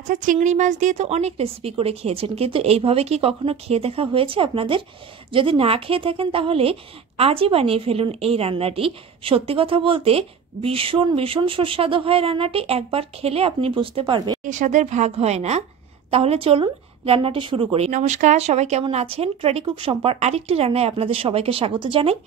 আচ্ছা, চিংড়ি মাছ দিয়ে তো অনেক রেসিপি করে খেয়েছেন, কিন্তু এইভাবে কি কখনো খেয়ে দেখা হয়েছে আপনাদের? যদি না খেয়ে থাকেন তাহলে আজই বানিয়ে ফেলুন এই রান্নাটি। সত্যি কথা বলতে ভীষণ ভীষণ সুস্বাদু হয় রান্নাটি। একবার খেলে আপনি বুঝতে পারবেন এর স্বাদের ভাগ হয় না। তাহলে চলুন রান্নাটি শুরু করি। নমস্কার, সবাই কেমন আছেন? ট্রেডি কুক সম্পার আরেকটি রান্নায় আপনাদের সবাইকে স্বাগত জানাই।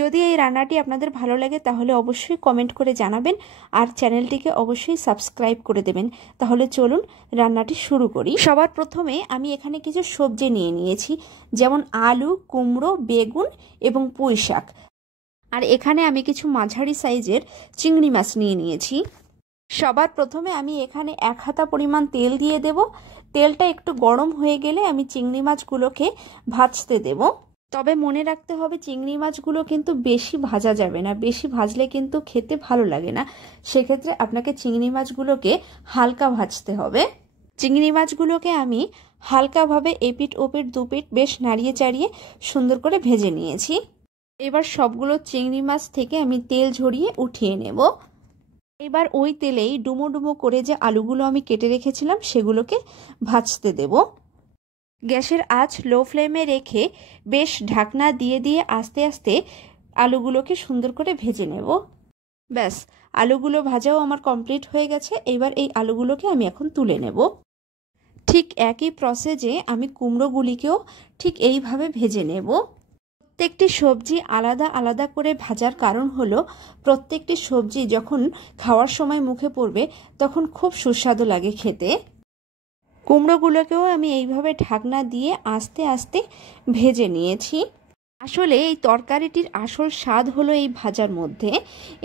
যদি এই রান্নাটি আপনাদের ভালো লাগে তাহলে অবশ্যই কমেন্ট করে জানাবেন আর চ্যানেলটিকে অবশ্যই সাবস্ক্রাইব করে দেবেন। তাহলে চলুন রান্নাটি শুরু করি। সবার প্রথমে আমি এখানে কিছু সবজি নিয়ে নিয়েছি, যেমন আলু, কুমড়ো, বেগুন এবং পুঁই শাক। আর এখানে আমি কিছু মাঝারি সাইজের চিংড়ি মাছ নিয়ে নিয়েছি। সবার প্রথমে আমি এখানে 1 হাতা পরিমাণ তেল দিয়ে দেব। তেলটা একটু গরম হয়ে গেলে আমি চিংড়ি মাছগুলোকে ভাজতে দেব। তবে মনে রাখতে হবে চিংড়ি মাছগুলো কিন্তু বেশি ভাজা যাবে না, বেশি ভাজলে কিন্তু খেতে ভালো লাগে না। সেক্ষেত্রে আপনাকে চিংড়ি মাছগুলোকে হালকা ভাজতে হবে। চিংড়ি মাছগুলোকে আমি হালকাভাবে এপিট ওপিট দুপিট বেশ নাড়িয়ে চাড়িয়ে সুন্দর করে ভেজে নিয়েছি। এবার সবগুলো চিংড়ি মাছ থেকে আমি তেল ঝরিয়ে উঠিয়ে নেব। এবার ওই তেলেই ডুমো ডুমো করে যে আলুগুলো আমি কেটে রেখেছিলাম সেগুলোকে ভাজতে দেব। গ্যাসের আঁচ লো ফ্লেমে রেখে বেশ ঢাকনা দিয়ে দিয়ে আস্তে আস্তে আলুগুলোকে সুন্দর করে ভেজে নেব। ব্যাস, আলুগুলো ভাজাও আমার কমপ্লিট হয়ে গেছে। এবার এই আলুগুলোকে আমি এখন তুলে নেব। ঠিক একই প্রসেসে আমি কুমড়োগুলিকেও ঠিক এইভাবে ভেজে নেব। প্রত্যেকটি সবজি আলাদা আলাদা করে ভাজার কারণ হলো প্রত্যেকটি সবজি যখন খাওয়ার সময় মুখে পড়বে তখন খুব সুস্বাদু লাগে খেতে। কুমড়োগুলোকেও আমি এইভাবে ঢাকনা দিয়ে আস্তে আস্তে ভেজে নিয়েছি। আসলে এই তরকারিটির আসল স্বাদ হলো এই ভাজার মধ্যে।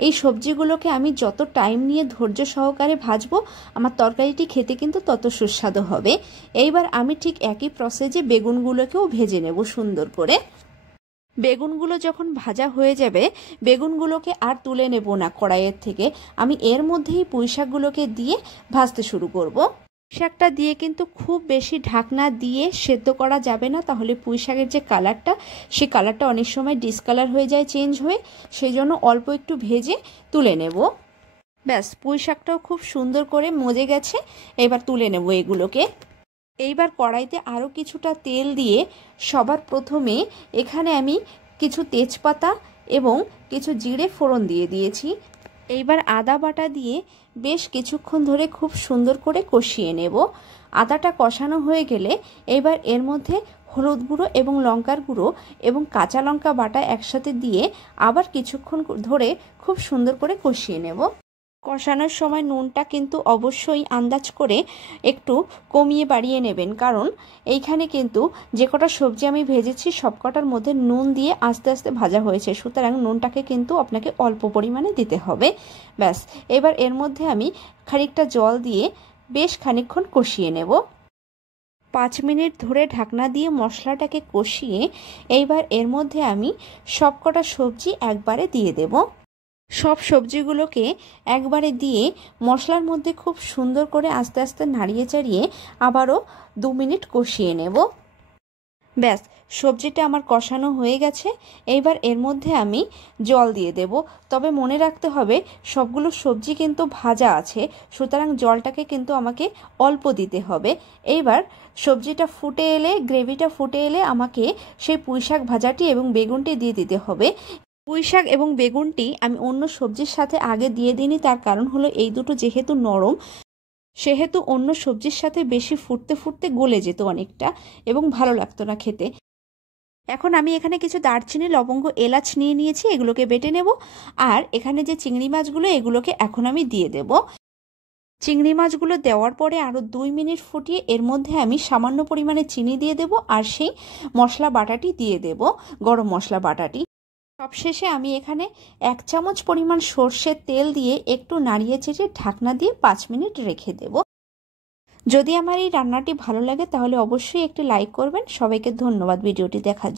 এই সবজিগুলোকে আমি যত টাইম নিয়ে ধৈর্য সহকারে ভাজবো আমার তরকারিটি খেতে কিন্তু তত সুস্বাদু হবে। এইবার আমি ঠিক একই প্রসেসে বেগুনগুলোকেও ভেজে নেব সুন্দর করে। বেগুনগুলো যখন ভাজা হয়ে যাবে বেগুনগুলোকে আর তুলে নেব না কড়াইয়ের থেকে। আমি এর মধ্যেই পুঁই শাকগুলোকে দিয়ে ভাজতে শুরু করব। শাকটা দিয়ে কিন্তু খুব বেশি ঢাকনা দিয়ে সেদ্ধ করা যাবে না, তাহলে পুঁই শাকের যে কালারটা সেই কালারটা অনেক সময় ডিসকালার হয়ে যায় চেঞ্জ হয়ে। সেই জন্য অল্প একটু ভেজে তুলে নেব। ব্যাস, পুঁই শাকটাও খুব সুন্দর করে মজে গেছে। এবার তুলে নেব এগুলোকে। এইবার কড়াইতে আরও কিছুটা তেল দিয়ে সবার প্রথমে এখানে আমি কিছু তেজপাতা এবং কিছু জিরে ফোড়ন দিয়ে দিয়েছি। এইবার আদা বাটা দিয়ে বেশ কিছুক্ষণ ধরে খুব সুন্দর করে কষিয়ে নেব। আদাটা কষানো হয়ে গেলে এবার এর মধ্যে হলুদ গুঁড়ো এবং লঙ্কার গুঁড়ো এবং কাঁচা লঙ্কা বাটা একসাথে দিয়ে আবার কিছুক্ষণ ধরে খুব সুন্দর করে কষিয়ে নেব। কষানোর সময় নুনটা কিন্তু অবশ্যই আন্দাজ করে একটু কমিয়ে বাড়িয়ে নেবেন, কারণ এইখানে কিন্তু যে কটা সবজি আমি ভেজেছি সব কটার মধ্যে নুন দিয়ে আস্তে আস্তে ভাজা হয়েছে, সুতরাং নুনটাকে কিন্তু আপনাকে অল্প পরিমাণে দিতে হবে। ব্যাস, এবার এর মধ্যে আমি খানিকটা জল দিয়ে বেশ খানিকক্ষণ কষিয়ে নেব। 5 মিনিট ধরে ঢাকনা দিয়ে মশলাটাকে কষিয়ে এইবার এর মধ্যে আমি সব কটা সবজি একবারে দিয়ে দেব। সব সবজিগুলোকে একবারে দিয়ে মশলার মধ্যে খুব সুন্দর করে আস্তে আস্তে নাড়িয়ে চাড়িয়ে আবারও 2 মিনিট কষিয়ে নেব। ব্যাস, সবজিটা আমার কষানো হয়ে গেছে। এইবার এর মধ্যে আমি জল দিয়ে দেব। তবে মনে রাখতে হবে সবগুলো সবজি কিন্তু ভাজা আছে, সুতরাং জলটাকে কিন্তু আমাকে অল্প দিতে হবে। এইবার সবজিটা ফুটে এলে, গ্রেভিটা ফুটে এলে আমাকে সেই পুঁই শাক ভাজাটি এবং বেগুনটি দিয়ে দিতে হবে। পুঁই শাক এবং বেগুনটি আমি অন্য সবজির সাথে আগে দিয়ে দিইনি, তার কারণ হলো এই দুটো যেহেতু নরম সেহেতু অন্য সবজির সাথে বেশি ফুটতে ফুটতে গলে যেত অনেকটা এবং ভালো লাগতো না খেতে। এখন আমি এখানে কিছু দারচিনি, লবঙ্গ, এলাচ নিয়ে নিয়েছি, এগুলোকে বেটে নেব। আর এখানে যে চিংড়ি মাছগুলো এগুলোকে এখন আমি দিয়ে দেব। চিংড়ি মাছগুলো দেওয়ার পরে আরও 2 মিনিট ফুটিয়ে এর মধ্যে আমি সামান্য পরিমাণে চিনি দিয়ে দেব আর সেই মশলা বাটাটি দিয়ে দেব, গরম মশলা বাটাটি। সবশেষে আমি এখানে 1 চামচ পরিমাণ সর্ষের তেল দিয়ে একটু নাড়িয়ে চেড়ে ঢাকনা দিয়ে 5 মিনিট রেখে দেব। যদি আমার এই রান্নাটি ভালো লাগে তাহলে অবশ্যই একটি লাইক করবেন। সবাইকে ধন্যবাদ ভিডিওটি দেখার জন্য।